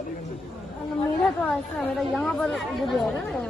मेरा तो ऐसा मेरा यहाँ पर गुरु है ना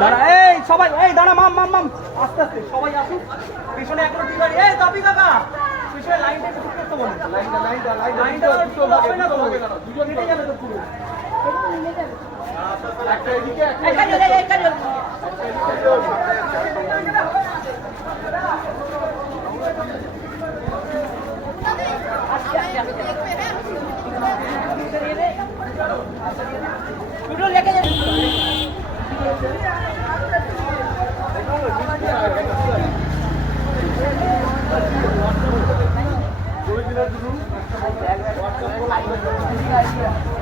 দাঁড়া এই সবাই এই দাঁড়া মাম মাম মাম আস্তে আস্তে সবাই আসুন পিছনে এখনো ঠিক আছে এই দাবি কাকা পিছনে লাইনটা একটু ঠিক করতে বলুন লাইনটা একটু হবে না তোমাকে দুজন কেটে যাবে তো পুরো একটা এদিকে একটা দুটো লেগে যাবে করে দিলে